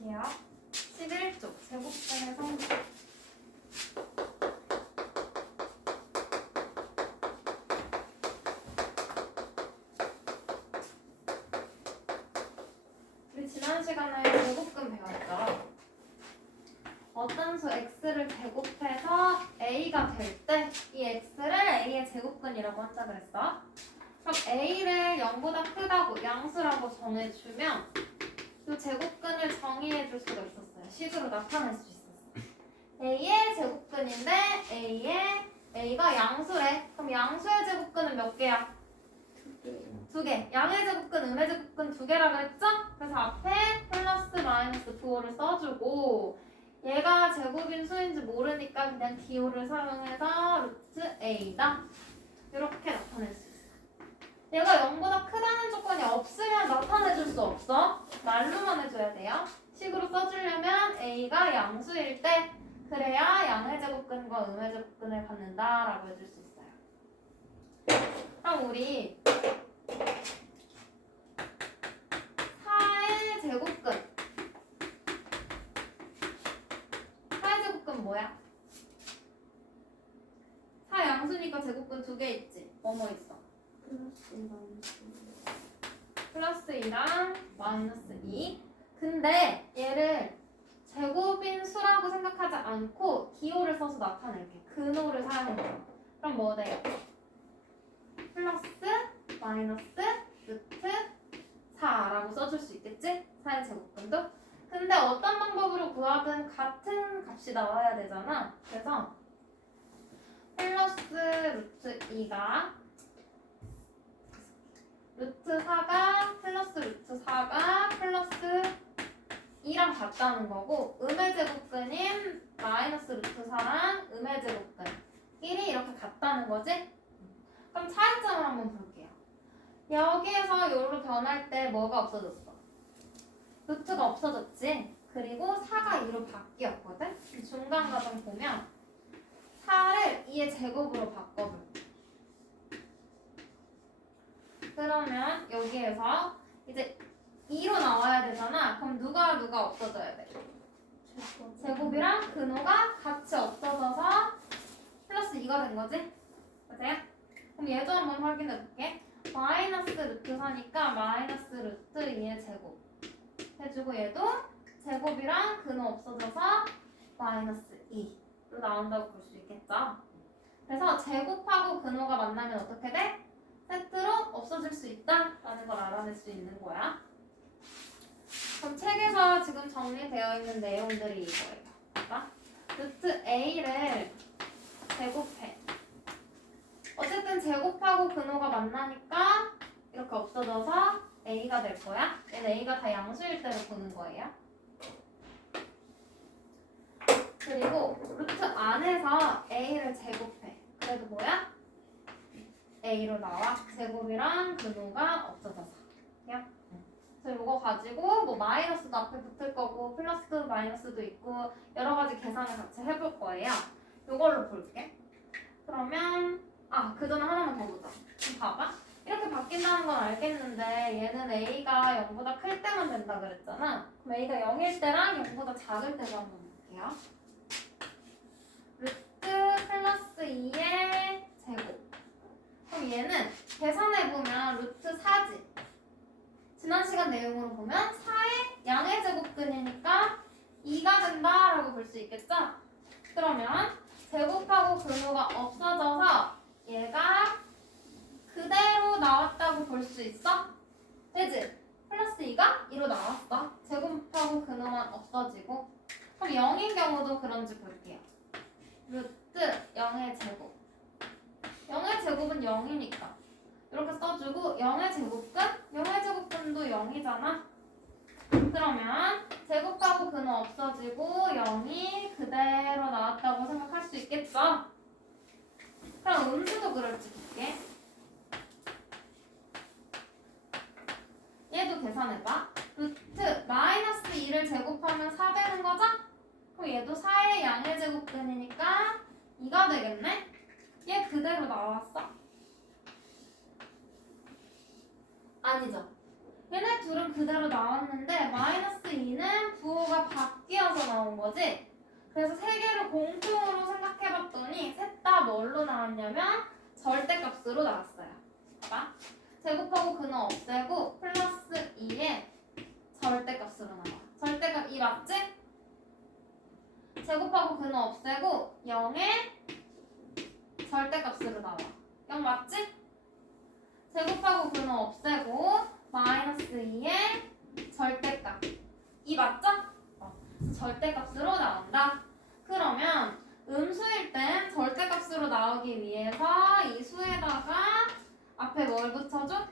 볼게요. 11쪽 제곱근의 성질. 우리 지난 시간에 제곱근 배웠죠? 어떤 수 x를 제곱해서 a가 될 때 이 x를 a의 제곱근이라고 한다 그랬어. 그럼 a를 0보다 크다고 양수라고 정해주면 이 제곱근을 정의해줄 수가 있었어요. 식으로 나타낼 수 있었어. a의 제곱근인데 a가 양수래. 그럼 양수의 제곱근은 몇 개야? 두 개. 양의 제곱근, 음의 제곱근 두 개라 그랬죠? 그래서 앞에 플러스 마이너스 부호를 써주고 얘가 제곱인 수인지 모르니까 그냥 기호를 사용해서 루트 a다. 이렇게 나타낼 수 있어. 얘가 0보다 크다는 조건이 없으면 나타내줄 수 없어. 말로만 해줘야 돼요. 식으로 써주려면 a가 양수일 때 그래야 양의 제곱근과 음의 제곱근을 갖는다라고 해줄 수 있어요. 그럼 우리 4의 제곱근. 4의 제곱근 뭐야? 4 양수니까 제곱근 두 개 있지. 뭐뭐 있어? 플러스 2랑 마이너스 2. 근데 얘를 제곱인 수라고 생각하지 않고 기호를 써서 나타낼게. 근호를 사용해. 그럼 뭐 돼요? 플러스 마이너스 루트 4라고 써줄 수 있겠지? 4의 제곱근도. 근데 어떤 방법으로 구하든 같은 값이 나와야 되잖아. 그래서 플러스 루트 2가 루트 4가 플러스 루트 4가 플러스 2랑 같다는 거고 음의 제곱근인 마이너스 루트 4랑 음의 제곱근끼리 이렇게 같다는 거지? 그럼 차이점을 한번 볼게요. 여기에서 요로 변할 때 뭐가 없어졌어? 루트가 없어졌지? 그리고 4가 2로 바뀌었거든? 중간 과정 보면 4를 2의 제곱으로 바꿔볼게. 그러면 여기에서 이제 2로 나와야 되잖아. 그럼 누가 없어져야 돼? 제곱이랑 근호가 같이 없어져서 플러스 2가 된 거지? 맞아요? 그럼 얘도 한번 확인해 볼게. 마이너스 루트 4니까 마이너스 루트 2의 제곱 해주고 얘도 제곱이랑 근호 없어져서 마이너스 2로 나온다고 볼 수 있겠죠? 그래서 제곱하고 근호가 만나면 어떻게 돼? 세트로 없어질 수 있다라는 걸 알아낼 수 있는 거야. 그럼 책에서 지금 정리되어 있는 내용들이 이거예요. 봐봐. 루트 a를 제곱해. 어쨌든 제곱하고 근호가 만나니까 이렇게 없어져서 a가 될 거야. 얘는 a가 다 양수일 때로 보는 거예요. 그리고 루트 안에서 a를 제곱해. 그래도 뭐야? a로 나와. 제곱이랑 근호가 없어져서. 그래서 이거 가지고 뭐 마이너스도 앞에 붙을 거고 플러스 마이너스도 있고 여러 가지 계산을 같이 해볼 거예요. 이걸로 볼게. 그러면 그 전에 하나만 더 보자. 봐봐. 이렇게 바뀐다는 건 알겠는데 얘는 a가 0보다 클 때만 된다 그랬잖아. 그럼 a가 0일 때랑 0보다 작을 때도 한번 볼게요. 루트 플러스 2의 제곱. 그럼 얘는 계산해보면 루트 4지. 지난 시간 내용으로 보면 4의 양의 제곱근이니까 2가 된다라고 볼 수 있겠죠? 그러면 제곱하고 근호가 없어져서 얘가 그대로 나왔다고 볼 수 있어? 되지? 플러스 2가 2로 나왔어. 제곱하고 근호만 없어지고. 그럼 0인 경우도 그런지 볼게요. 루트 0의 제곱. 0의 제곱은 0이니까 이렇게 써주고 0의 제곱근? 0의 제곱근도 0이잖아. 그러면 제곱하고 근호 없어지고 0이 그대로 나왔다고 생각할 수 있겠죠? 그럼 음수도 그럴지 볼게. 얘도 계산해봐. 루트 마이너스 2를 제곱하면 4 되는 거죠? 그럼 얘도 4의 양의 제곱근이니까 2가 되겠네? 얘 그대로 나왔어? 아니죠. 얘네 둘은 그대로 나왔는데 마이너스 2는 부호가 바뀌어서 나온 거지? 그래서 세 개를 공통으로 생각해봤더니 셋 다 뭘로 나왔냐면 절대값으로 나왔어요. 봐봐. 제곱하고 근호 없애고 플러스 2에 절대값으로 나와. 절대값 2 맞지? 제곱하고 근호 없애고 0에 절대값으로 나와. 0 맞지? 제곱하고 근호 없애고 마이너스 2의 절대값 2 맞죠? 그래서 절대값으로 나온다. 그러면 음수일 땐 절대값으로 나오기 위해서 이 수에다가 앞에 뭘 붙여줘?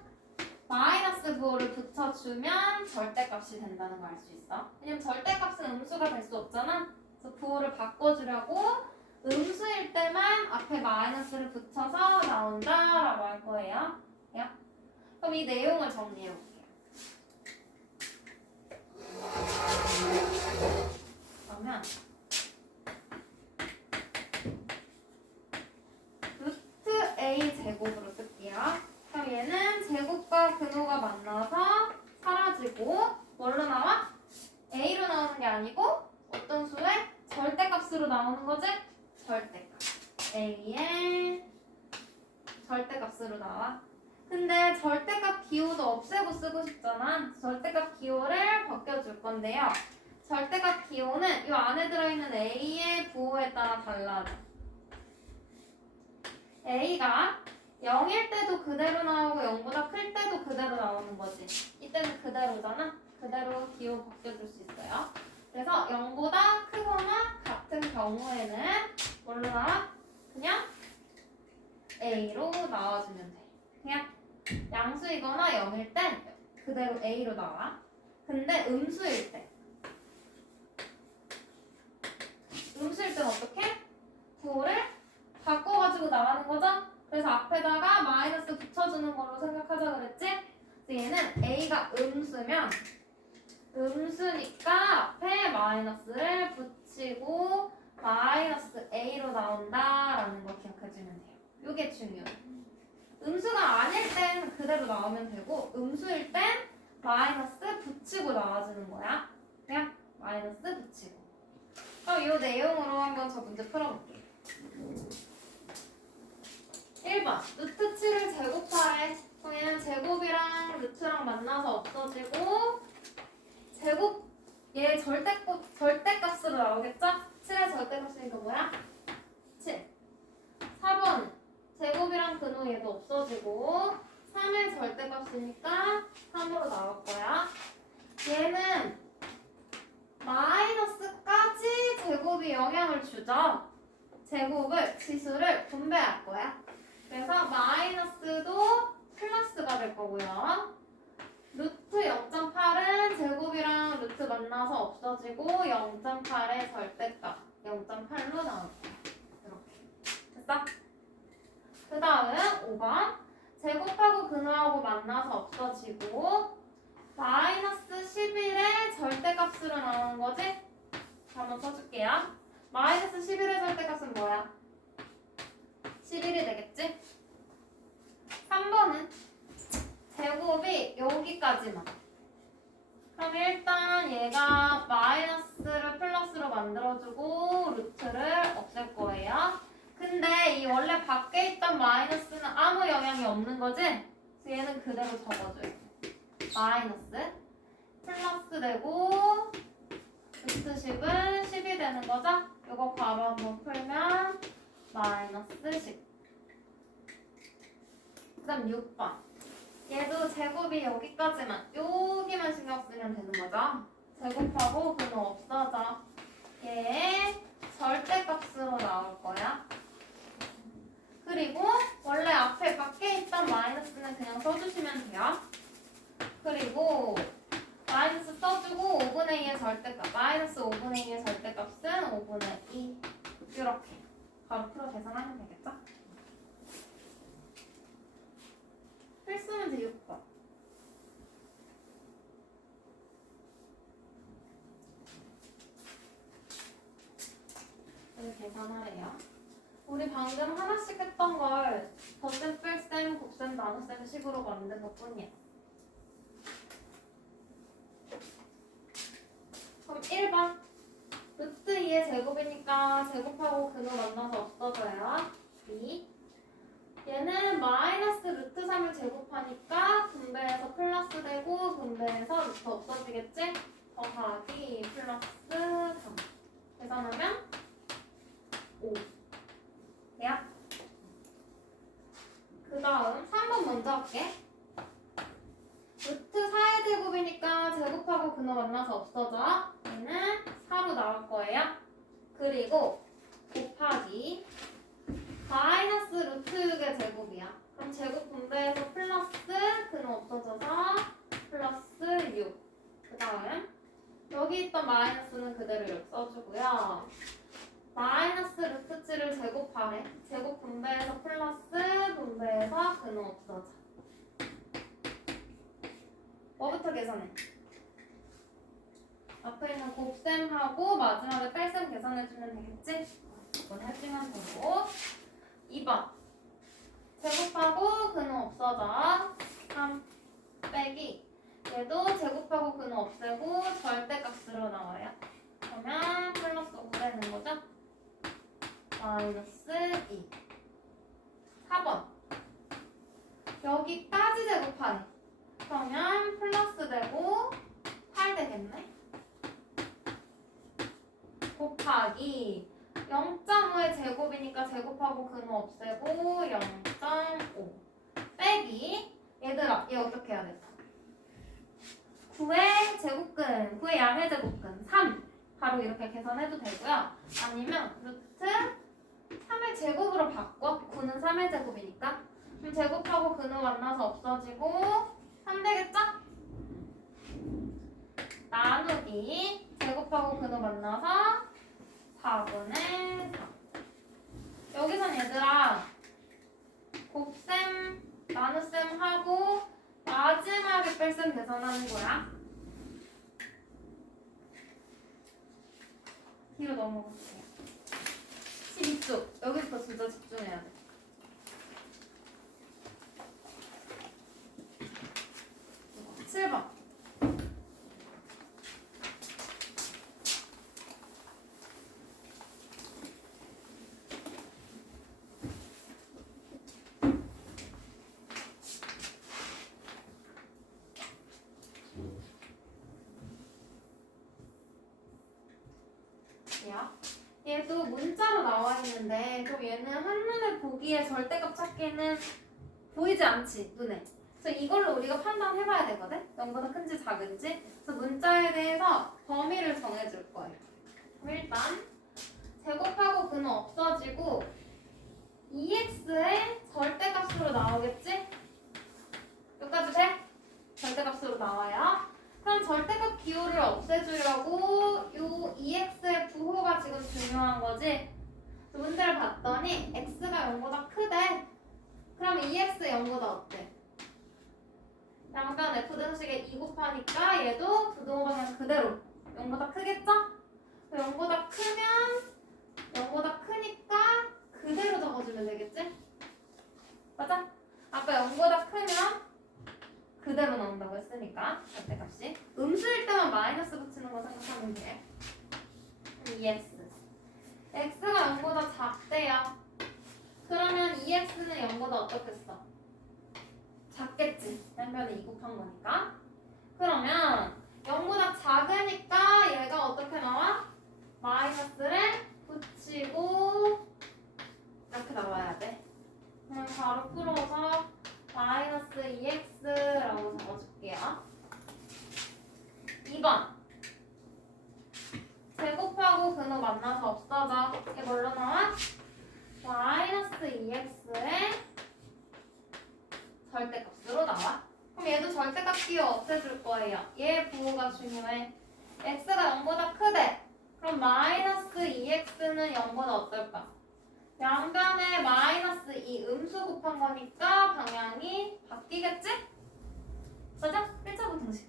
마이너스 부호를 붙여주면 절대값이 된다는 거 알 수 있어. 왜냐면 절대값은 음수가 될 수 없잖아. 그래서 부호를 바꿔주려고 음수일 때만 앞에 마이너스를 붙여서 나온다라고 할 거예요. 야? 그럼 이 내용을 정리해 볼게요. 그러면 루트 a 제곱으로 쓸게요. 그럼 얘는 제곱과 근호가 만나서 사라지고 뭘로 나와? a로 나오는 게 아니고 어떤 수의 절대값으로 나오는 거지? 절대값. a의 절대값으로 나와. 근데 절대값 기호도 없애고 쓰고 싶잖아. 절대값 기호를 바꿔줄 건데요. 절대값 기호는 이 안에 들어있는 a의 부호에 따라 달라져. a가 0일 때도 그대로 나오고 0보다 클 때도 그대로 나오는 거지. 이때는 그대로잖아. 그대로 기호 바꿔줄 수 있어요. 그래서 0보다 크거나 같은 경우에는 뭘로 나와? 그냥 a로 나와주면 돼. 그냥 양수이거나 0일 땐 그대로 a로 나와. 근데 음수일 때 어떻게? 부호를 바꿔가지고 나가는 거죠? 그래서 앞에다가 마이너스 붙여주는 걸로 생각하자 그랬지? 그래서 얘는 a가 음수니까 앞에 마이너스를 붙이고 마이너스 a로 나온다라는 거 기억해주면 돼요. 이게 중요해. 음수가 아닐 땐 그대로 나오면 되고 음수일 땐 마이너스 붙이고 나와주는 거야. 그냥 마이너스 붙이고. 그럼 이 내용으로 한번 저 문제 풀어볼게요. 1번 루트 7을 제곱하래. 그러면 제곱이랑 루트랑 만나서 없어지고 제곱 얘 절대값으로 나오겠죠? 7의 절대값이니까 뭐야? 7. 4번 제곱이랑 근호 얘도 없어지고 3의 절대값이니까 3으로 나올 거야. 얘는 마이너스까지 제곱이 영향을 주죠. 제곱을 지수를 분배할 거야. 그래서 마이너스도 플러스가 될 거고요. 루트 0.8은 제곱이랑 루트 만나서 없어지고 0.8의 절대값 0.8로 나올 거야. 이렇게. 됐어? 그 다음 5번 제곱하고 근호하고 만나서 없어지고 마이너스 11의 절대값으로 나오는 거지? 한번 써줄게요. 마이너스 11의 절대값은 뭐야? 11이 되겠지? 3번은 제곱이 여기까지만. 그럼 일단 얘가 마이너스를 플러스로 만들어주고 루트를 없앨 거예요. 근데 이 원래 밖에 있던 마이너스는 아무 영향이 없는 거지? 그래서 얘는 그대로 적어줘요. 마이너스 플러스 되고 루트 10은 10이 되는 거죠? 이거 바로 한번 풀면 마이너스 10. 그 다음 6번 얘도 제곱이 여기만 신경 쓰면 되는 거죠? 제곱하고 근호 없어져. 얘 절대값으로 나올 거야. 그리고 원래 앞에 밖에 있던 마이너스는 그냥 써주시면 돼요. 그리고 마이너스 써주고 5분의 2의 절대값 마이너스 5분의 2의 절대값은 5분의 2 이렇게 바로 풀어 계산하면 되겠죠? 필수 문제 6번 여기 계산하래요. 우리 방금 하나씩 했던 걸 덧셈, 뺄셈, 곱셈, 나눗셈 식으로 만든 것 뿐이야. 분배해서 루트 없어지겠지? 더하기 플러스 3 계산하면 5 돼요? 그 다음 3번 먼저 할게. 루트 4의 제곱이니까 제곱하고 근호 만나서 없어져. 얘는 4로 나올 거예요. 그리고 곱하기 마이너스 루트 6의 제곱이야. 그럼 제곱 분배해서 플러스 근호 없어져서 플러스 6. 그 다음 여기 있던 마이너스는 그대로 이렇게 써주고요. 마이너스 루트 7을 제곱하래. 제곱 분배해서 플러스 분배해서 근호 없어져. 뭐부터 계산해? 앞에 있는 곱셈하고 마지막에 뺄셈 계산해주면 되겠지? 이건 해주면 되고 2번 제곱하고 근호 없어져. 3 빼기 얘도 제곱하고 근호 없애고 절대값으로 나와요. 그러면 플러스 5 되는 거죠? 마이너스 2 4번 여기까지 제곱하네. 그러면 플러스 되고 8 되겠네. 곱하기 0.5의 제곱이니까 제곱하고 근호 없애고 0.5 빼기 얘들아 얘 어떻게 해야 될까? 9의 제곱근 9의 양의 제곱근 3 바로 이렇게 계산해도 되고요. 아니면 루트 3의 제곱으로 바꿔. 9는 3의 제곱이니까 그럼 제곱하고 근호 만나서 없어지고 3 되겠죠? 나누기 제곱하고 근호 만나서 4분의 4. 여기선 얘들아 곱셈 나눗셈 하고 마지막에 뺄셈 계산하는 거야. 뒤로 넘어갈게요. 12쪽 여기부터 진짜 집중해야 돼. 7번 얘도 문자로 나와 있는데 그럼 얘는 한눈에 보기에 절대값 찾기는 보이지 않지 눈에. 그래서 이걸로 우리가 판단해봐야 되거든. 0보다 큰지 작은지. 그래서 문자에 대해서 범위를 정해줄 거예요. 그럼 일단 제곱하고 근호 없어지고 2x의 절대값으로 나오겠지? 여기까지 돼? 절대값으로 나와요. 그럼 절대값 기호를 없애주려고 요 2x의 부호가 지금 중요한 거지. 문제를 봤더니 x가 0보다 크대. 그럼 2x 0보다 어때? 양변 f등식에 2 곱하니까 얘도 부등호 방향 그대로 0보다 크겠죠? 0보다 크면 0보다 크니까 그대로 적어주면 되겠지? 맞아? 아까 0보다 크면 그대로 나온다고 했으니까 절대값이 음수일 때만 마이너스 붙이는 거 생각하면 돼. 2x x가 0보다 작대요. 그러면 2x는 0보다 어떻겠어? 작겠지. 양변에 2 곱한 거니까. 그러면 0보다 작으니까 얘가 어떻게 나와? 마이너스를 붙이고 이렇게 나와야 돼. 그럼 바로 풀어서 마이너스 2x라고 적어줄게요. 2번 제곱하고 근호 만나서 없어져. 이게 뭘로 나와? 마이너스 2x의 절대값으로 나와. 그럼 얘도 절대값 기호 없애줄 거예요. 얘 부호가 중요해. x가 0보다 크대. 그럼 마이너스 2x는 0보다 어떨까? 양변에 마이너스 2 음수 곱한 거니까 방향이 바뀌겠지? 맞아? 1차 분등식.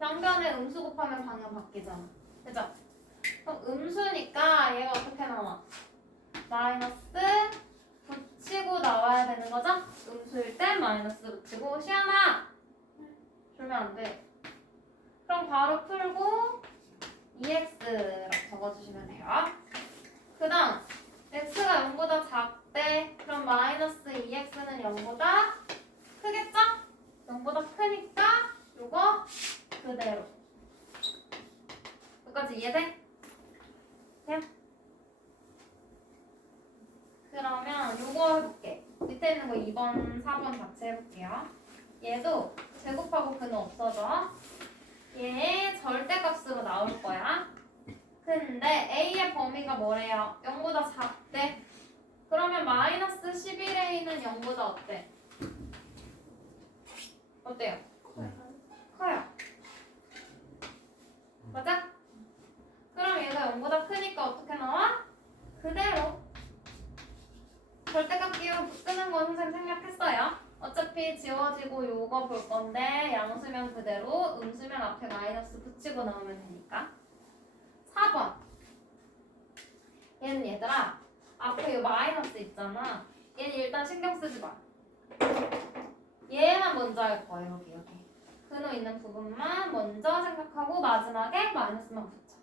양변에 음수 곱하면 방향 바뀌잖아. 그죠? 그럼 음수니까 얘가 어떻게 나와? 마이너스 붙이고 나와야 되는 거죠? 음수일 때 마이너스 붙이고. 시연아! 주면 안 돼. 그럼 바로 풀고 2x라고 적어주시면 돼요. 그 다음 x가 0보다 작대. 그럼 마이너스 2x는 0보다 크겠죠? 0보다 크니까 요거 그대로. 여기까지 이해돼? 돼? 그러면 요거 해볼게. 밑에 있는 거 2번, 4번 같이 해볼게요. 얘도 제곱하고 근은 없어져. 얘 절대값으로 나올 거야. 근데 A의 범위가 뭐래요? 0보다 작대. 그러면 마이너스 11A는 0보다 어때? 어때요? 커요. 맞아? 그럼 얘가 0보다 크니까 어떻게 나와? 그대로. 절대값 끼워 쓰는 건 선생님 생략했어요. 어차피 지워지고 요거 볼 건데 양수면 그대로 음수면 앞에 마이너스 붙이고 나오면 되니까. 4번. 얘는 얘들아 앞에 요 마이너스 있잖아. 얘는 일단 신경 쓰지 마. 얘만 먼저 할 거야. 여기. 근호 있는 부분만 먼저 생각하고 마지막에 마이너스만 붙여.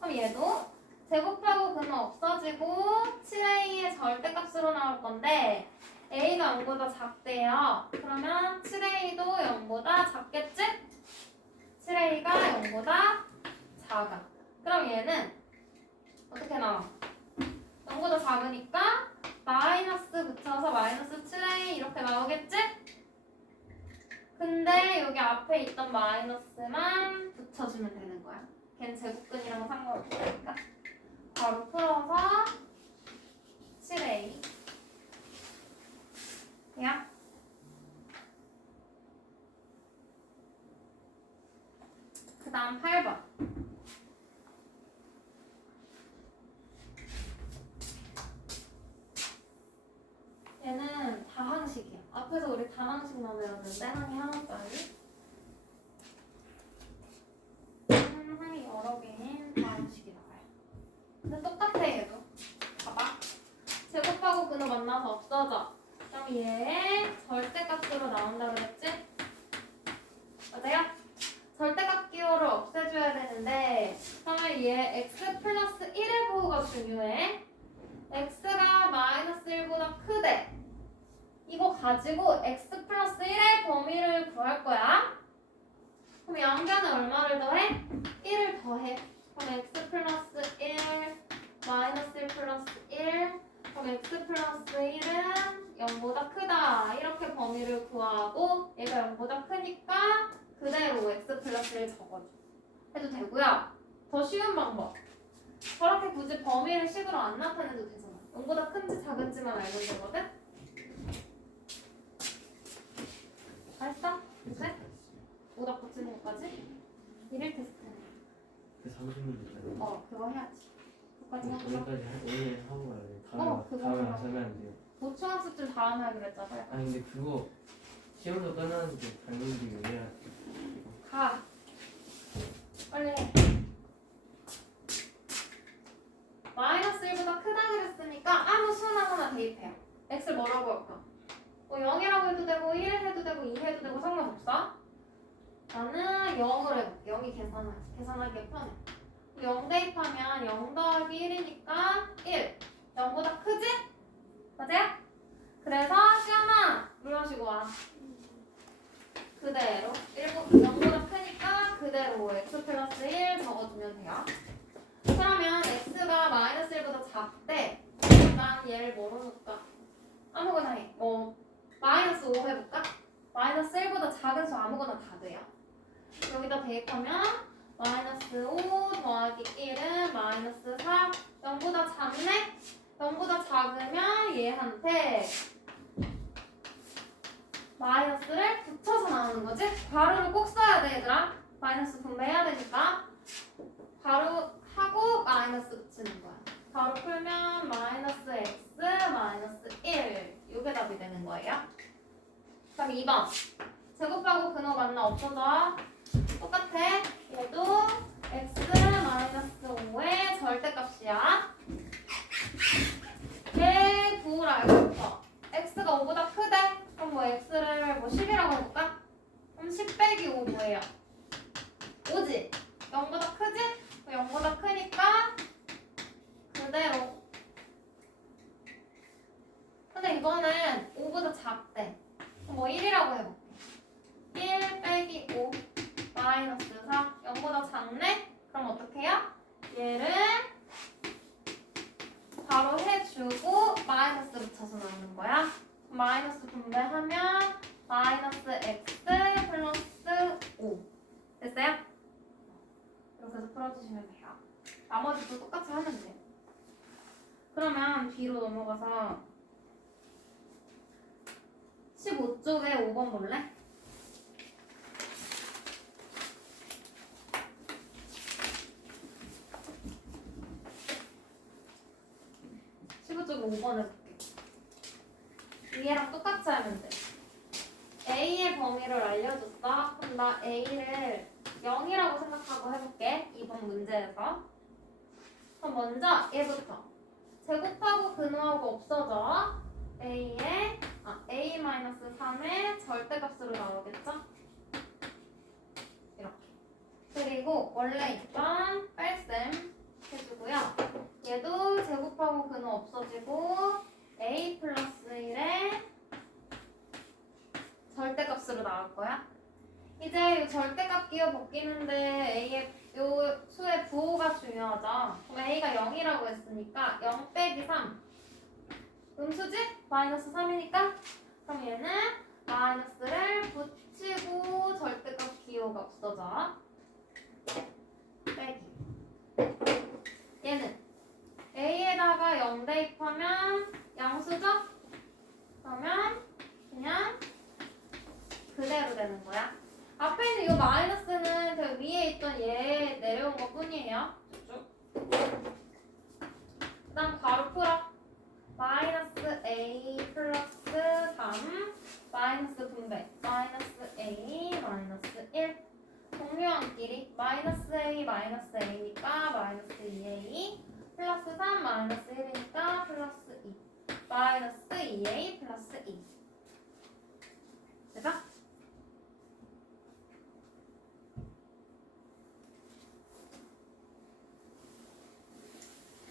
그럼 얘도 제곱하고 근호 없어지고 7A의 절대값으로 나올 건데 A가 0보다 작대요. 그러면 7A도 0보다 작겠지? 7A가 0보다 작아. 그럼 얘는 어떻게 나와? 0보다 작으니까 마이너스 붙여서 마이너스 7A 이렇게 나오겠지? 근데 여기 앞에 있던 마이너스만 붙여주면 되는 거야. 걔는 제곱근이랑 상관없으니까. 바로 풀어서 7A. 야. 그 다음 8번. 얘는 다항식이야. 앞에서 우리 다항식만 배웠는데 항이 하나짜리. 항이 여러 개인 다항식이 나와요. 근데 똑같아 얘도. 봐봐. 제곱하고 근호 만나서 없어져. 그럼 얘 절대값으로 나온다 그랬지? 맞아요? 절대값 기호를 없애줘야 되는데 그러면 얘 x 플러스 1의 부호가 중요해. x가 마이너스 1보다 크대. 이거 가지고 x 플러스 1의 범위를 구할 거야. 그럼 양변에 얼마를 더해? 1을 더해. 그럼 x 플러스 1 마이너스 1 플러스 1 그럼 x 플러스 1은 0보다 크다. 이렇게 범위를 구하고 얘가 0보다 크니까 그대로 x 플러스 1 적어줘. 해도 되고요. 더 쉬운 방법. 저렇게 굳이 범위를 식으로 안 나타내도 되잖아. 0보다 큰지 작은지만 알면 되거든? 다 했어? 이제? 오답 붙이는 것까지? 1일 테스트는 그 30분 그거 해야지. 그거까지 하고 오늘까지 오늘 하고 가요. 그거 다음에 하고. 하면 안 돼요. 보충학습 다음에 하기로 했잖아. 아니 근데 그거 시험도 끝났는데 당연히 왜 해야 가. 빨리 해. 마이너스 1보다 크다 그랬으니까 아무 수나 하나 대입해요. x를 뭐라고 할까? 뭐 0이라고 해도 되고 1 해도 되고 2 해도 되고 상관없어. 나는 0으로 해볼게. 0이 계산하기 편해. 0 대입하면 0 더하기 1이니까 1. 0보다 크지? 맞아요? 그래서 시험아 물러시고 와. 그대로 0보다 크니까 그대로 x 플러스 1 적어주면 돼요. 그러면 x가 마이너스 1보다 작대. 난 얘를 뭐로 놓을까? 아무거나 해. 마이너스 5 해볼까? 마이너스 1보다 작은 수 아무거나 다 돼요. 여기다 대입하면 마이너스 5 더하기 1은 마이너스 4. 0보다 작네? 0보다 작으면 얘한테 마이너스를 붙여서 나오는 거지? 괄호를 꼭 써야 돼 얘들아. 마이너스 분배해야 되니까 괄호 하고 마이너스 붙이는 거야. 괄호 풀면 마이너스 x 마이너스 1 이게 답이 되는 거예요. 그럼 2번 제곱하고 근호 만나 없어져. 똑같아. 얘도 x 마이너스 5의 절대값이야. 얘 구를 알고부터 x가 5보다 크대. 그럼 뭐 x를 뭐 10이라고 해볼까? 그럼 10 빼기 5 뭐예요? 5지? 0보다 크지? 0보다 크니까 그대로. 근데 이거는 5보다 작대. 그럼 뭐 1이라고 해볼게. 1 빼기 5 마이너스 4. 0보다 작네? 그럼 어떻게 해요? 얘를 바로 해주고 마이너스 붙여서 넣는 거야. 마이너스 분배하면 마이너스 x 플러스 5. 됐어요? 이렇게 해서 풀어주시면 돼요. 나머지도 똑같이 하면 돼요. 그러면 B로 넘어가서 15쪽에 5번 볼래? 쪽 5번 해볼게. 위에랑 똑같이 하면 돼. A의 범위를 알려줬어. 그럼 나 A를 0이라고 생각하고 해볼게. 이번 문제에서. 그럼 먼저 얘부터. 제곱하고 근호하고 없어져. A-3의 절대값으로 나오겠죠? 이렇게. 그리고 원래 있던 뺄셈 해주고요. 얘도 제곱하고 근호 없어지고 A 플러스 1의 절대값으로 나올 거야. 이제 이 절대값 끼워 벗기는데 A의 요 수의 부호가 중요하죠. 그럼 A가 0이라고 했으니까 0 빼기 3. 음수지? 마이너스 3이니까 그럼 얘는 마이너스를 붙이고 절대값 기호가 없어져. 빼기. 얘는 A에다가 0 대입하면 양수죠? 그러면 그냥 그대로 되는 거야. 앞에 있는 이 마이너스는 그 위에 있던 얘 내려온 것 뿐이에요. 쭉. 그 다음 괄호 풀어. 마이너스 A 플러스 3 마이너스 분배 마이너스 A 마이너스 1 동료한끼리 마이너스 A 마이너스 A니까 마이너스 2A 플러스 3 마이너스 1이니까 플러스 2 마이너스 2A 플러스 2 됐어?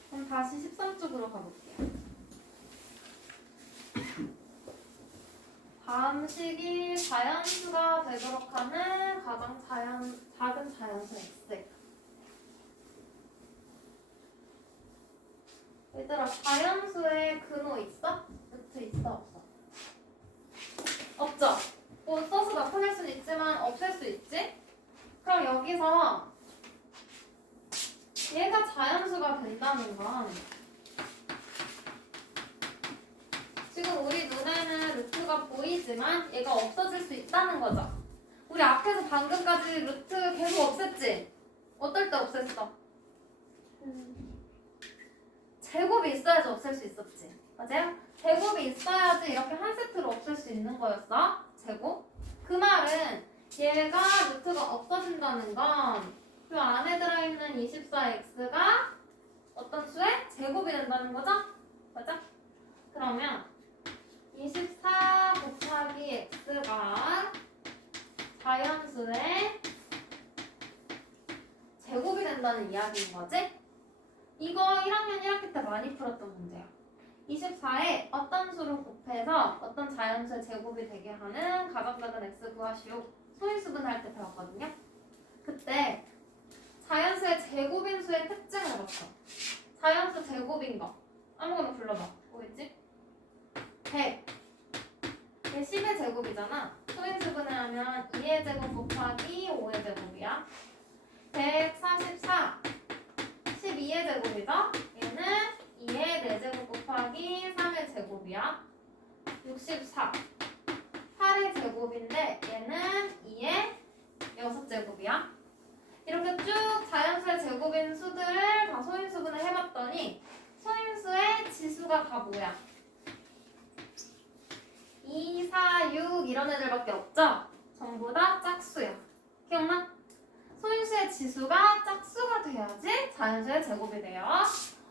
그럼 다시 13쪽으로 가볼게요. 다음 식이 자연수가 되도록 하는 가장 작은 자연수 x. 얘들아, 자연수에 근호 있어? 루트 있어? 없어? 없죠? 뭐 써서 나타낼 수는 있지만 없앨 수 있지? 그럼 여기서 얘가 자연수가 된다는 건 지금 우리 눈에는 루트가 보이지만 얘가 없어질 수 있다는 거죠. 우리 앞에서 방금까지 루트 계속 없앴지? 어떨 때 없앴어? 제곱이 있어야지 없앨 수 있었지. 맞아요? 제곱이 있어야지 이렇게 한 세트로 없앨 수 있는 거였어. 제곱. 그 말은 얘가 루트가 없어진다는 건 이 안에 들어있는 24x가 어떤 수의 제곱이 된다는 거죠? 맞아? 그러면 24 곱하기 x가 자연수의 제곱이 된다는 이야기인 거지? 이거 1학년 1학기 때 많이 풀었던 문제야. 24에 어떤 수를 곱해서 어떤 자연수의 제곱이 되게 하는 가장 작은 x 구하시오. 소인수분할 때 배웠거든요. 그때 자연수의 제곱인 수의 특징을 봤어. 자연수 제곱인 거. 아무거나 불러봐. 뭐겠지? 100. 이게 10의 제곱이잖아. 소인수분해 하면 2의 제곱 곱하기 5의 제곱이야. 144. 12의 제곱이죠? 얘는 2의 4제곱 곱하기 3의 제곱이야. 64. 8의 제곱인데 얘는 2의 6제곱이야. 이렇게 쭉 자연수의 제곱인 수들을 다 소인수분을 해봤더니 소인수의 지수가 다 뭐야? 2, 4, 6 이런 애들밖에 없죠? 전부 다 짝수야. 기억나? 소인수의 지수가 짝수가 돼야지 자연수의 제곱이 돼요.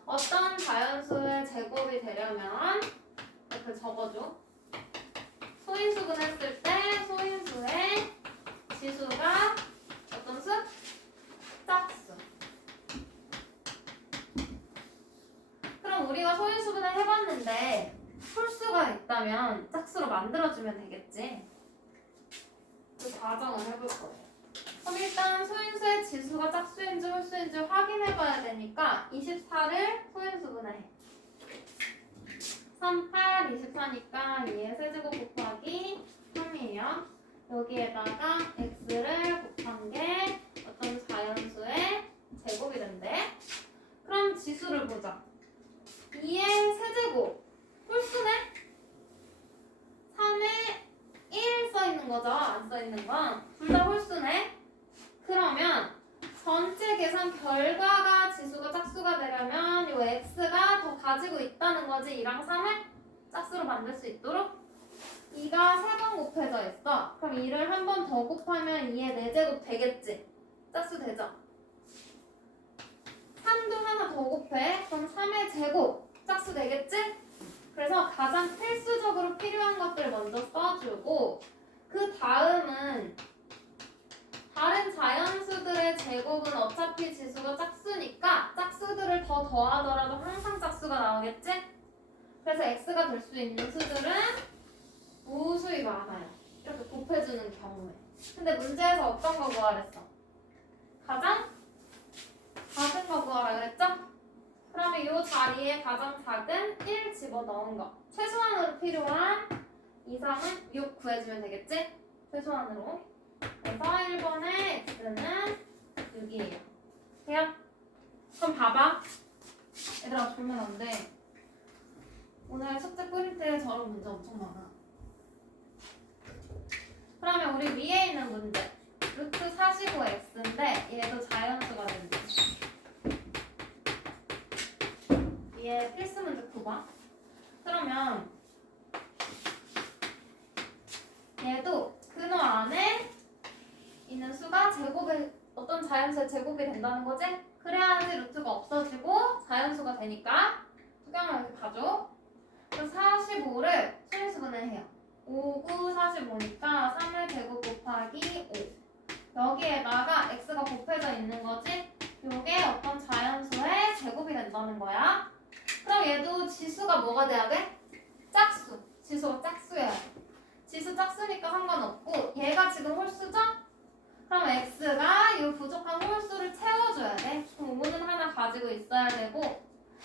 어떤 자연수의 제곱이 되려면 이렇게 적어줘. 소인수분 했을 때 소인수의 지수가 어떤 수? 짝수. 그럼 우리가 소인수분을 해봤는데 풀수가 있다면 짝수로 만들어주면 되겠지. 그 과정을 해볼 거예요. 그럼 일단 자연수의 지수가 짝수인지 홀수인지 확인해봐야 되니까 24를 소인수분해. 3, 8, 24니까 2의 세제곱 곱하기 3이에요. 여기에다가 x를 곱한 게 어떤 자연수의 제곱이 된대. 그럼 지수를 보자. 2의 세제곱 홀수네? 3에 1 써있는 거죠? 안 써있는 건? 둘 다 홀수네? 그러면 전체 계산 결과가 지수가 짝수가 되려면 이 x가 더 가지고 있다는 거지. 2랑 3을 짝수로 만들 수 있도록 2가 3번 곱해져 있어. 그럼 2를 한 번 더 곱하면 2의 4제곱 되겠지? 짝수 되죠? 3도 하나 더 곱해. 그럼 3의 제곱 짝수 되겠지? 그래서 가장 필수적으로 필요한 것들 먼저 써주고 그 다음은 다른 자연수들의 제곱은 어차피 지수가 짝수니까 짝수들을 더 더하더라도 항상 짝수가 나오겠지? 그래서 x가 될 수 있는 수들은 무수히 많아요. 이렇게 곱해주는 경우에. 근데 문제에서 어떤 거 구하랬어? 가장 작은 거 구하라 그랬죠? 그러면 이 자리에 가장 작은 1 집어넣은 거. 최소한으로 필요한 이상은 6 구해주면 되겠지? 최소한으로. 그래서 1번의 x는 6이에요. 돼요? 그럼 봐봐. 얘들아 졸면 안 돼. 오늘 숙제 뿌릴 때 저런 문제 엄청 많아. 그러면 우리 위에 있는 문제. 루트 45x인데 얘도 자연수가 된대. 얘 필수 문제 9번. 그러면 얘도 근호 안에 있는 수가 제곱의 어떤 자연수의 제곱이 된다는 거지? 그래야지 루트가 없어지고 자연수가 되니까 수경을 이렇게 봐줘. 그래서 45를 소인수분해 해요. 5, 9, 45니까 3의 제곱 곱하기 5. 여기에다가 x가 곱해져 있는 거지? 요게 어떤 자연수의 제곱이 된다는 거야. 그럼 얘도 지수가 뭐가 돼야 돼? 짝수. 지수가 짝수여야 돼. 지수 짝수니까 상관없고 얘가 지금 홀수죠? 그럼 x가 이 부족한 홀수를 채워줘야 돼. 그럼 5는 하나 가지고 있어야 되고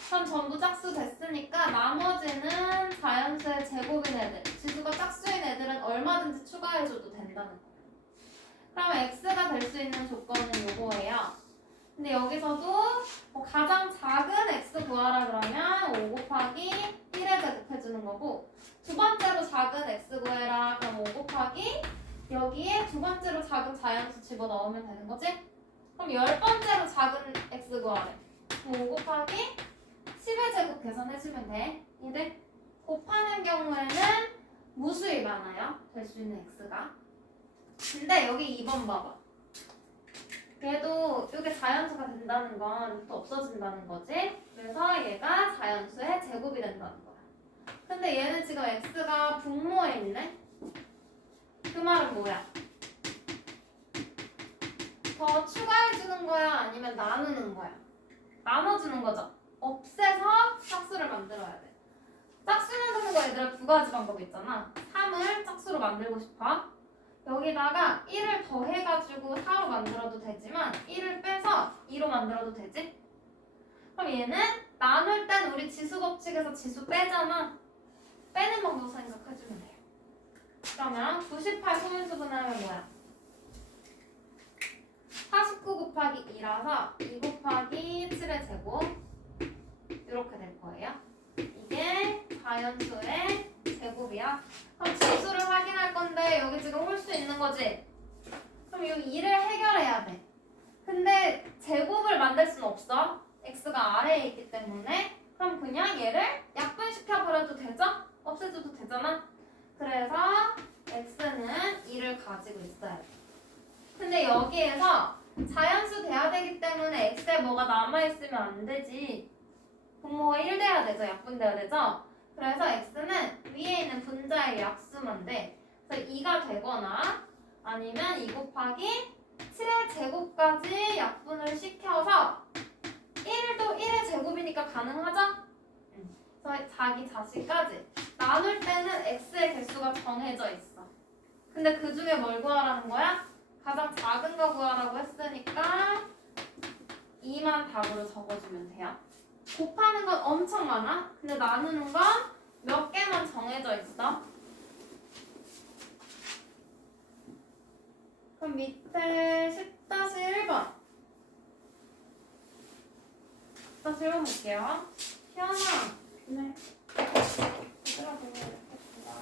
그럼 전부 짝수 됐으니까 나머지는 자연수의 제곱인 애들 지수가 짝수인 애들은 얼마든지 추가해줘도 된다는 거야. 그러면 x가 될 수 있는 조건은 요거예요. 근데 여기서도 뭐 가장 작은 x 구하라 그러면 5 곱하기 1에 대곱해주는 거고 두 번째로 작은 x 구해라 그럼 5 곱하기 여기에 두 번째로 작은 자연수 집어넣으면 되는 거지? 그럼 열 번째로 작은 x 구하래. 5 곱하기 10의 제곱 계산해주면 돼. 얘들 곱하는 경우에는 무수히 많아요. 될 수 있는 x가. 근데 여기 2번 봐봐. 얘도 이게 자연수가 된다는 건 또 없어진다는 거지. 그래서 얘가 자연수의 제곱이 된다는 거야. 근데 얘는 지금 x가 분모에 있네. 그 말은 뭐야? 더 추가해주는 거야? 아니면 나누는 거야? 나눠주는 거죠. 없애서 짝수를 만들어야 돼. 짝수 만드는 거 얘들아 두 가지 방법이 있잖아. 3을 짝수로 만들고 싶어. 여기다가 1을 더해가지고 4로 만들어도 되지만 1을 빼서 2로 만들어도 되지? 그럼 얘는 나눌 땐 우리 지수 법칙에서 지수 빼잖아. 빼는 방법 생각해주면 돼요. 그러면 98 소인수분하면 뭐야? 49 곱하기 2라서 2 곱하기 7의 제곱 이렇게 될 거예요. 이게 자연수의 제곱이야. 그럼 지수를 확인할 건데 여기 지금 홀수 있는 거지? 그럼 여기 2를 해결해야 돼. 근데 제곱을 만들 수는 없어. x가 아래에 있기 때문에. 그럼 그냥 얘를 약분시켜버려도 되죠? 없애줘도 되잖아. 그래서 x는 2를 가지고 있어야 돼. 근데 여기에서 자연수 돼야 되기 때문에 x에 뭐가 남아있으면 안 되지. 분모가 1 돼야 되죠? 약분돼야 되죠? 그래서 x는 위에 있는 분자의 약수만 돼. 그래서 2가 되거나 아니면 2 곱하기 7의 제곱까지 약분을 시켜서 1도 1의 제곱이니까 가능하죠? 그래서 자기 자식까지 나눌 때는 x의 개수가 정해져 있어. 근데 그 중에 뭘 구하라는 거야? 가장 작은 거 구하라고 했으니까 2만 답으로 적어주면 돼요. 곱하는 건 엄청 많아. 근데 나누는 건 몇 개만 정해져 있어. 그럼 밑에 10-1번 10-1번 볼게요. 희연아, 네. 얘들아, 보고 있겠구나.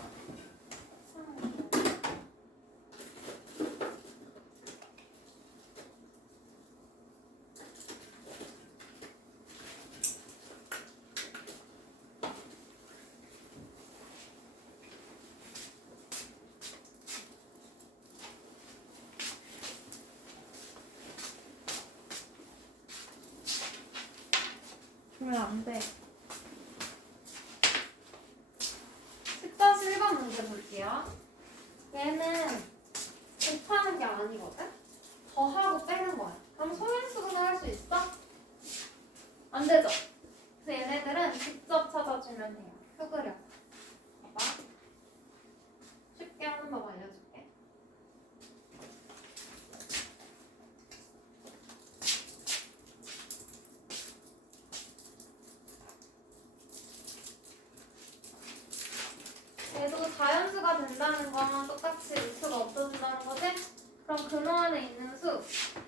그러면 안 돼. 10-1번 문제 볼게요. 얘는 곱하는 게 아니거든? 더하고 빼는 거야. 그럼 소인수분해 할 수 있어? 안 되죠? 그래서 얘네들은 직접 찾아주면 돼요. 표 그려. 봐봐. 쉽게 하는 법 알려줄게. 얘도 자연수가 된다는 건 똑같이 루트가 없어진다는 거지? 그럼 근호 안에 있는 수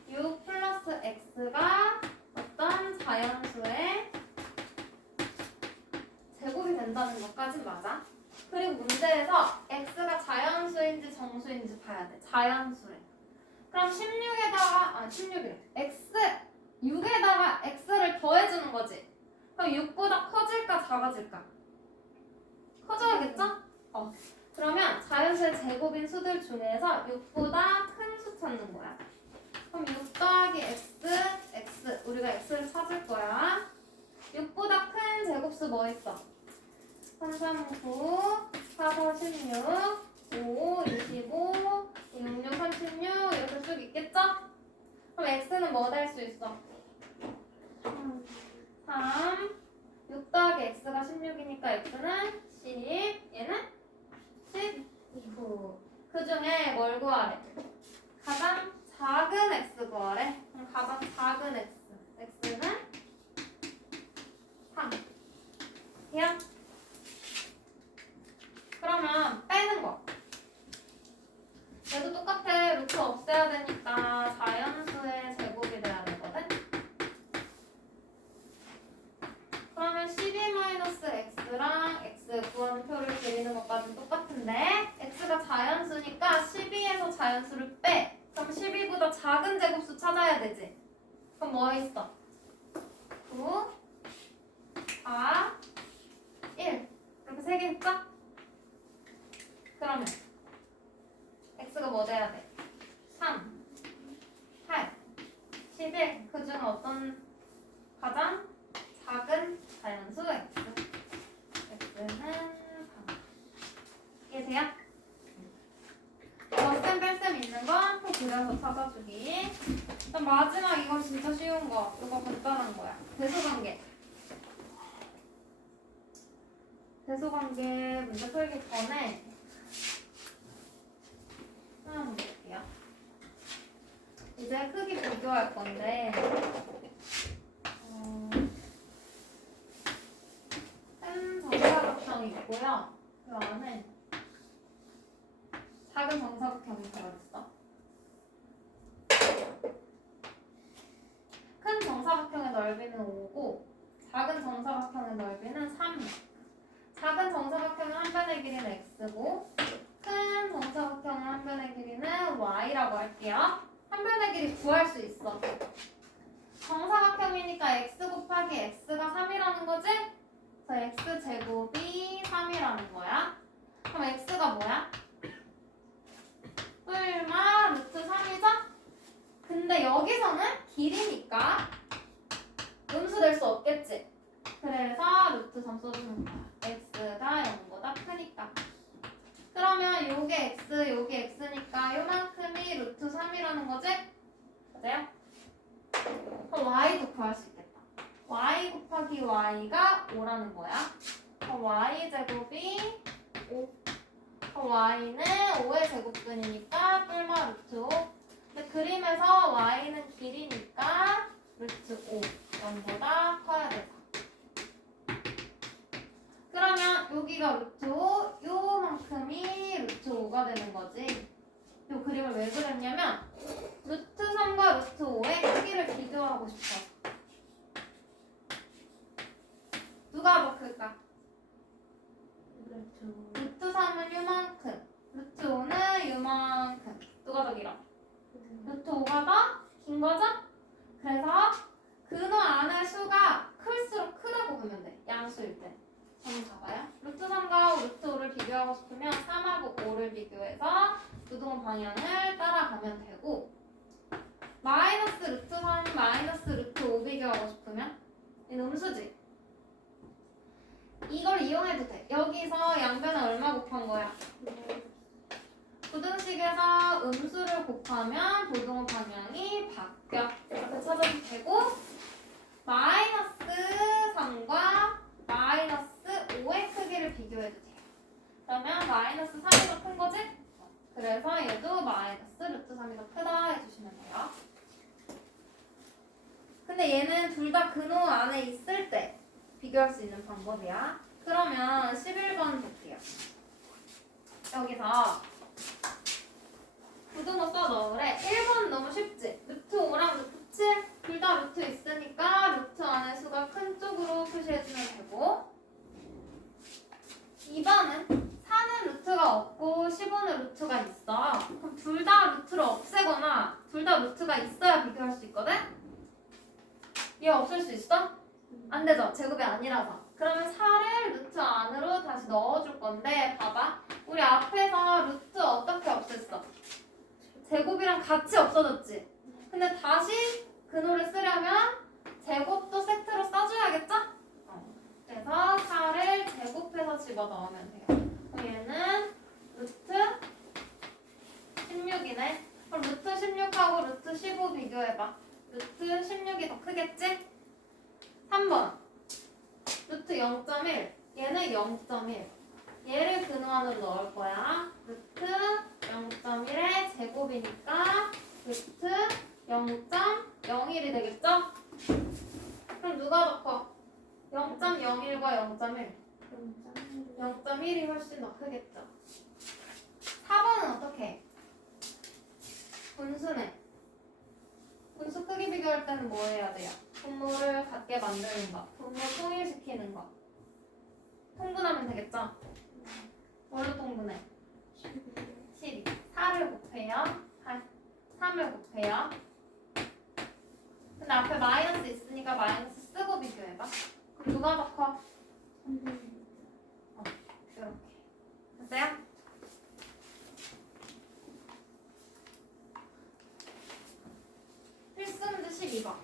6 플러스 x가 어떤 자연수의 제곱이 된다는 것까지 맞아. 그리고 문제에서 x가 자연수인지 정수인지 봐야 돼. 자연수래. 그럼 16에다가 16이래. x 6에다가 x를 더해주는 거지. 그럼 6보다 커질까 작아질까? 커져야겠죠? 그러면 자연수의 제곱인 수들 중에서 6보다 큰 수 찾는 거야. 그럼 6 더하기 x 우리가 x를 찾을 거야. 6보다 큰 제곱수 뭐 있어? 3, 3, 9, 4, 4, 16, 5, 25, 6, 6, 36 이렇게 쭉 있겠죠? 그럼 x는 뭐 될 수 있어? 3, 6 더하기 x가 16이니까 x는 10, 얘는 19. 그 중에 뭘 구하래? 가장 작은 x 구하래. 그럼 가장 작은 x는 3. 이야? 그러면 빼는 거. 얘도 똑같아. 루트 없애야 되니까 자연수의 제곱이 돼야 되거든. 그러면 12-x랑 x 구하는 표를 그리는 것까지는 똑같은데 x가 자연수니까 12에서 자연수를 빼. 그럼 12보다 작은 제곱수 찾아야 되지. 그럼 뭐 있어? 9, 4, 1 이렇게 3개 있죠? 그러면 x가 뭐 돼야 돼? 3, 8, 11 그 중 어떤 가장 작은 자연수 x x는 3 이해돼요? 덧셈 뺄셈 있는 건 표 그려서 찾아주기. 일단 마지막 이건 진짜 쉬운 거. 이거 간단한 거야. 대소관계. 대소관계 문제 풀기 전에 하나 볼게요. 이제 크기 비교할 건데 큰 정사각형이 있고요. 그 안에 작은 정사각형이 들어있어. 큰 정사각형의 넓이는 5고 작은 정사각형의 넓이는 3이야. 작은 정사각형의 한 변의 길이는 x고 큰 정사각형의 한 변의 길이는 y라고 할게요. 한 변의 길이 구할 수 있어. 정사각형이니까 x 곱하기 x가 3이라는 거지? 그래서 x제곱이 3이라는 거야. 그럼 x가 뭐야? 뿔마 루트 3이죠? 근데 여기서는 길이니까 음수 될 수 없겠지? 그래서 루트 3 써주는 거야. x가 0보다 크니까. 그러면 요게 x, 요게 x니까 요만큼이 루트 3이라는 거지? 맞아요? 그럼 y도 구할 수 있겠다. y 곱하기 y가 5라는 거야. 그럼 y제곱이 5. 그럼 y는 5의 제곱근이니까 뿔마 루트 5. 근데 그림에서 y는 길이니까 루트 5 0보다 커야 돼. 그러면 여기가 루트 5, 요만큼이 루트 5가 되는 거지. 요 그림을 왜 그렸냐면 루트 3과 루트 5의 크기를 비교하고 싶어. 누가 더 클까? 루트 3은 요만큼, 루트 5는 요만큼. 누가 더 길어? 루트 5가 더 긴 거죠? 그래서 근호 안의 수가 클수록 크다고 보면 돼. 양수일 때. 한번 잡아요. 루트 3과 루트 5를 비교하고 싶으면 3하고 5를 비교해서 부동호 방향을 따라가면 되고, 마이너스 루트 3, 마이너스 루트 5 비교하고 싶으면 얘는 음수지. 이걸 이용해도 돼. 여기서 양변에 얼마 곱한 거야? 부등식에서 음수를 곱하면 부동호 방향이 바뀌어. 이렇게 찾아도 되고, 마이너스 3과 마이너스 5의 크기를 비교해도 돼요. 그러면 마이너스 3이 더 큰 거지? 그래서 얘도 마이너스 루트 3이 더 크다 해주시면 돼요. 근데 얘는 둘 다 근호 안에 있을 때 비교할 수 있는 방법이야. 그러면 11번 볼게요. 여기서 부등호 써 넣으래. 1번 너무 쉽지? 루트 5랑 루트 7 둘 다 루트 있으니까 루트 안의 수가 큰 쪽으로 표시해주면 되고, 2번은 4는 루트가 없고 15는 루트가 있어. 그럼 둘 다 루트를 없애거나 둘 다 루트가 있어야 비교할 수 있거든? 얘 없앨 수 있어? 안 되죠. 제곱이 아니라서. 그러면 4를 루트 안으로 다시 넣어줄 건데, 봐봐. 우리 앞에서 루트 어떻게 없앴어? 제곱이랑 같이 없어졌지? 근데 다시 근호를 쓰려면 제곱도 세트로 써줘야겠죠? 그래서 4를 제곱해서 집어넣으면 돼요. 그럼 얘는 루트 16이네. 그럼 루트 16하고 루트 15 비교해봐. 루트 16이 더 크겠지? 3번 루트 0.1 얘는 0.1 얘를 근호 안으로 넣을 거야. 루트 0.1의 제곱이니까 루트 0.01이 되겠죠? 그럼 누가 더 커? 0.01과 0.1 0.1이 훨씬 더 크겠죠? 4번은 어떻게 해? 분수네. 분수 크기 비교할 때는 뭐 해야 돼요? 분모를 같게 만드는 거, 분모 통일시키는 거. 통분하면 되겠죠? 뭘로 통분해? 12. 4를 곱해요. 8. 3을 곱해요. 근데 앞에 마이너스 있으니까 마이너스 쓰고 비교해봐. 그럼 누가 더 커? 이렇게. 됐어요? 필수 문제 12번.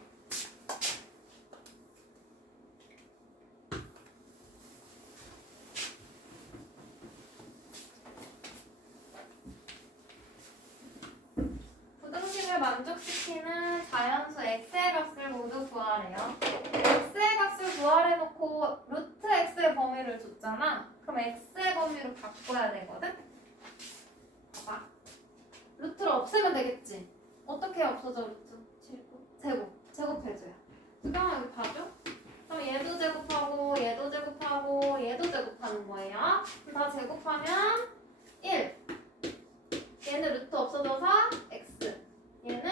부등식을 만족시키는 자연수 x의 값을 모두 구하래요. x의 값을 구하래놓고 루트 x의 범위를 줬잖아. 그럼 x의 범위를 바꿔야 되거든? 봐봐. 루트를 없애면 되겠지? 어떻게 없어져 루트? 제곱해줘요. 두경아 여기 봐줘. 그럼 얘도 제곱하고 얘도 제곱하고 얘도 제곱하는 거예요. 그럼 다 제곱하면 1. 얘는 루트 없어져서 x. 얘는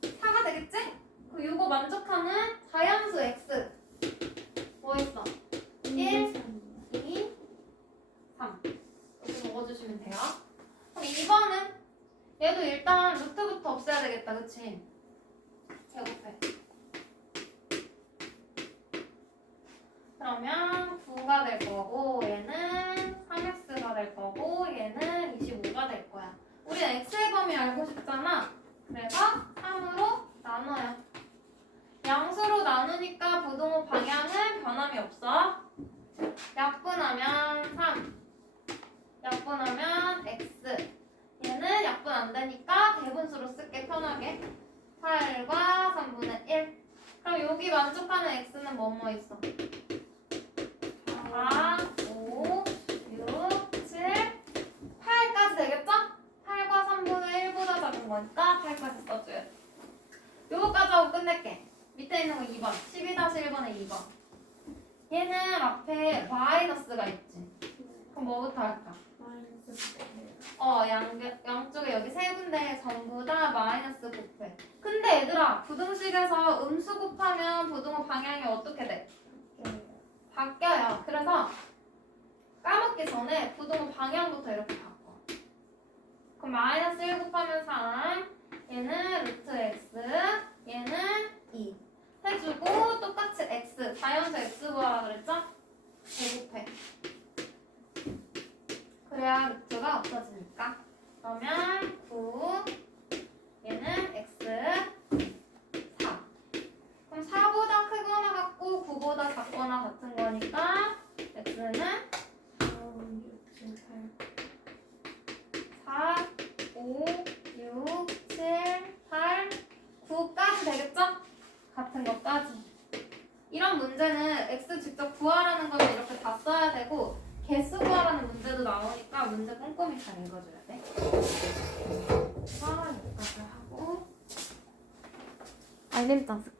4가 되겠지? 그럼 이거 만족하는 자연수 x. 뭐 있어? 1, 2, 3. 이렇게 적어주시면 돼요. 그럼 2번은 얘도 일단 루트부터 없애야 되겠다. 그치? 제곱해. 그러면 9가 될 거고 얘는 3x가 될 거고 얘는 25가 될 거야. 우리는 x의 범위 알고 싶잖아. 그래서 3으로 나눠요. 양수로 나누니까 부동호 방향은 변함이 없어. 약분하면 3. 약분하면 x. 얘는 약분 안 되니까 대분수로 쓸게 편하게. 8과 3분의 1. 그럼 여기 만족하는 x는 뭐뭐 있어? 4, 5, 6, 7, 8까지 되겠죠? 8과 3분의 1보다 작은 거니까 8까지 써줘. 끝낼게. 밑에 있는 거 2번. 12-1번에 2번. 얘는 앞에 마이너스가 있지. 그럼 뭐부터 할까? 양쪽에 여기 세 군데 전부 다 마이너스 곱해. 근데 얘들아, 부등식에서 음수 곱하면 부등호 방향이 어떻게 돼? 바뀌어요. 그래서 까먹기 전에 부등호 방향부터 이렇게 바꿔. 그럼 마이너스 1 곱하면 3, 얘는 루트 x, 얘는 2 해주고 똑같이 x, 자연수 x 구하라 그랬죠? 제곱해. 그래야 루트가 없어지니까. 그러면 9, 얘는 x 4. 그럼 4보다 크거나 같고 9보다 작거나 같은 거니까 x는 4, 5, 6, 7, 8, 9까지 되겠죠? 같은 것까지. 이런 문제는 x 직접 구하라는 거는 이렇게 다 써야 되고 개수 구하라는 문제도 나오니까 문제 꼼꼼히 잘 읽어줘야 돼. 여기까지 하고 알림장 쓸게.